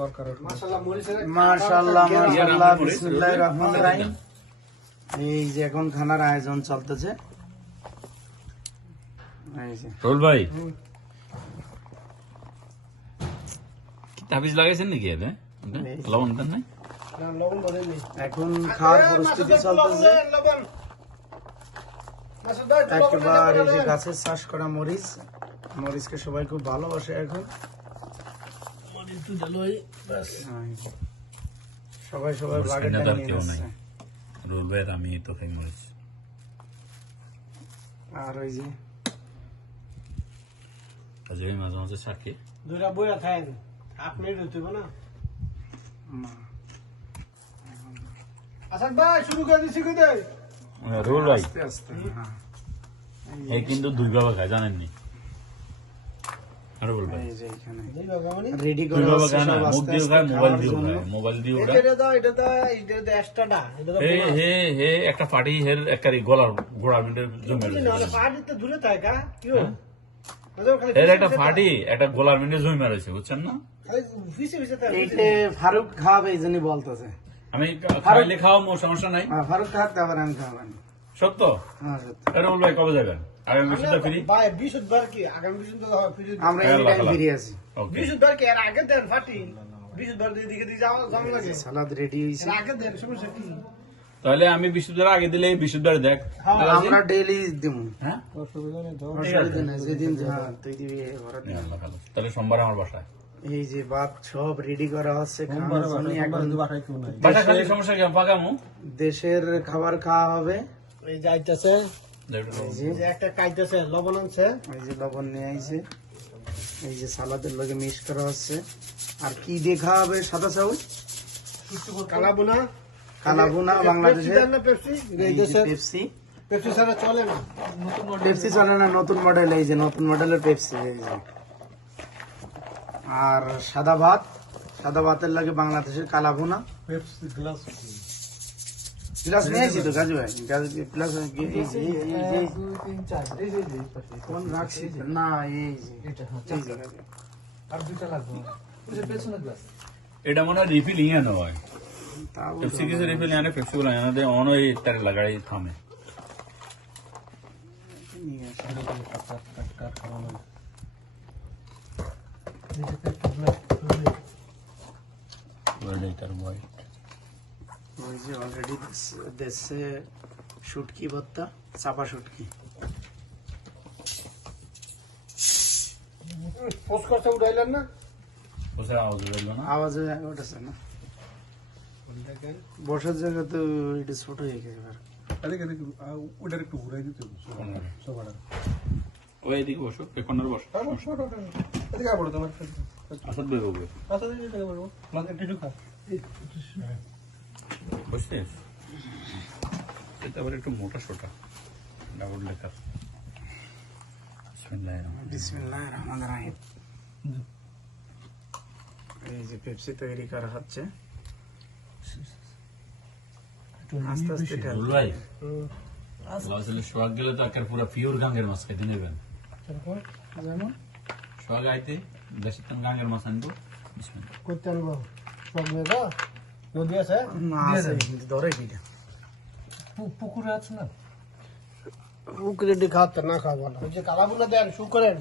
দরকার। মাশাআল্লাহ মাশাআল্লাহ, বিসমিল্লাহির রহমানির রহিম। এই যে এখন খানার আয়োজন চলতেছে। এই যে রোল ভাই কি তাবিজ লাগাইছেন নাকি এতে? লবণ দেন নাই? এখন খাওয়ার পরিস্থিতি চলতেছে। একেবারে এই যে গাছের চাষ করা মরিচ, মরিচকে সবাই খুব ভালোবাসে এখন। সবাই সবাই বাগে মরিচ নিয়ে কেউ নাই। যাচ্ছে। রোল ভাই আর আমি তো খাই মরিচ। আর ওই যে কাজে ভাই মাঝে মাঝে শাকে দুইটা বইয়া খাইন, আপনি রুতিব না। আসাদ ভাই শুরু করে দিছি কই দে। রোল ভাই আস্তে আস্তে, হ্যাঁ। এই কিন্তু দুই বাবা খায় জানেননি? আরে রোল ভাই এই যে এখানে দুই বাবা মানে রেডি দুই করা বাবা হচ্ছে খায় না, সব মুখ আস্তে দিয়ে আস্তে খায়, মোবাইল খাওয়ার দিয়ে জন্য। খায়, মোবাইল দিয়ে ওরা। এটা এক্সট্রাটা, এটা তো হে হে হে একটা পার্টি হের একবারে গলার গোড়া মিনিটের জমে না রয়েছে। পাহাড়ি তো দূরে থাকা কি হো এর একটা ফাটি একটা গোলার মিনিটে জমে রয়েছে, বুঝছেন না? ফিসে ফিসে তা এইটা ফারুক খাওয়াবে এই জন্যই বলতেছে। আমি খাইলে খাওয়া মোর সমস্যা নাই, ফারুক খাওয়াতে আবার আমি খাওয়াবেন। সত্য। হ্যাঁ সত্যি। আরে রোল ভাই কবে যাবেন? আগামী বৃহস্পতিবার ফ্রি? ভাই 20 বার কি আগামী 20 তো ফিরে আমরা হ্যাঁ, এই টাইম আল্লাহ। ফিরে আছি। ওকে 20 বার কি এর আগে দেন ফাটি 20 বার দিকে দিকে যাও যাও লাগে সালাদ রেডি হয়েছে। এর আগে দেন সমস্যা কি তাহলে আমি বৃহস্পতিবার আগে দিলে বৃহস্পতিবার দেখ। আমরা ডেইলি দিব। হ্যাঁ অসুবিধা নেই তো অসুবিধা নেই, যেদিন তুই দিবি ভরাট এই আল্লাহ ভালো। তাহলে সোমবার আমার বাসায় এই যে বাপ সব রেডি করা হচ্ছে খাওয়ার জন্য। এখন বাসা খালি সমস্যা কি পাকামু? দেশের খাবার খাওয়া হবে। এই যাইতেছে এই যে যে একটা কাইতেছে লবণ আনছে এই যে লবণ নিয়ে আইছে, এই যে সালাদের লগে মিক্স করা হচ্ছে। আর কি দিয়ে খাওয়া হবে? সাদা চাউল, কালাবুনা কালাভুনা বাংলাদেশের, পেপসি এই এই যে দেশে পেপসি। পেপসি ছাড়া চলে না পেপসি চলে না, নতুন মডেল, এই যে নতুন মডেলের পেপসি। এই যে আর সাদা ভাত, সাদা ভাতের লাগে বাংলাদেশের কালাভুনা। পেপসি গ্লাস গ্লাস নিয়ে আইছি তো গাজু ভাই, গ্লাস কোন রাখছি না, এই যে এই যে গাজু। আর দুইটা লাগবে এটা মনে হয় রিফিল ইয়ে নয়, তা পেপসি কিছু রিফিল আনে, পেপসি গুলো আনে দেয় অন ওই তার লাগাই থামে। নিয়ে আসি। এটার হোয়াইট ওই যে অলরেডি দেশে শুটকি ভর্তা, চাপা শুটকি। পোস্ট করতে উড়াইলেন না বসে আওয়াজ হইলো না? আওয়াজ ওঠেছে না, বসার জায়গা তো এটা ছোট হয়ে গেছে। ওটার একটু ঘুরাই দিতে সবার ওই এদিকে বসো, পেছনের বসো। এদিকে পড়ো তোমার আসাদ ভাই বলবে আচ্ছা দিকে বলবো মানে একটু ঢুকা বুঝতে এটা আবার একটু মোটা সোটা ডাবল লেখা। বিসমিল্লাহির রহমানির রহিম। এই যে পেপসি তৈরি করা হচ্ছে আস্তে আস্তে ঢাল। ভাই আসলে সোহাগ গেলে তো একের পুরো পিওর গাঙ্গের মাছ খেতে নেবেন। যেমন সোহাগ আইতে দেশের তেন গাঙ্গের মাছ আনবো। বিসমিল্লাহ। করতে আনবো সব মেয়েরা নদী আছে না আছে কিন্তু ধরে কিটা পুকুরে আছে না পুকুরে দিয়ে খাওয়াতে না খাওয়া ভালো ওই যে কালাবুনা দেন শু করেন